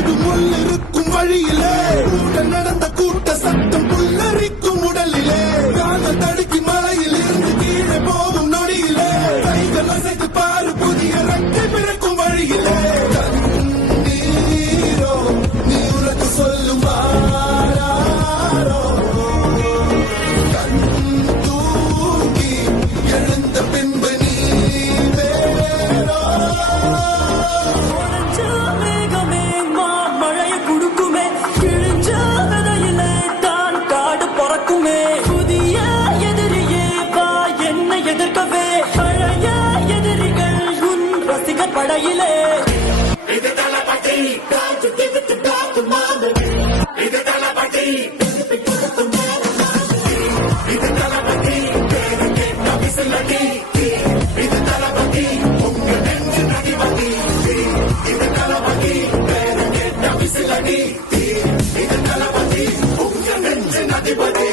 அழகு முள்ளிருக்கும் வழியிலே உடன் நடந்த கூட்ட சத்தம் புல்லரிக்கும் உடலிலே காதல் தடுக்கி மலையில் இருந்து கீழே போகும் நொடியிலே கைகள் அசைத்து பாரு புதிய ரெக்கை பிறக்கும் வழியிலே நீரோ நீ உனக்கு சொல்லும் வாராரோ கண் தூக்கி எழுந்த பின்பு நீ வேறோ படையிலே இது தளபதி காத்து திவித்து காத்து மாது இது தளபதி இது தளபதி பேரு கேட்ட விசிலடி இது தளபதி உங்க நெஞ்சு நதிபதி இது தளபதி பேரு கேட்ட விசிலடி இது தளபதி உங்க நெஞ்சு நதிபதி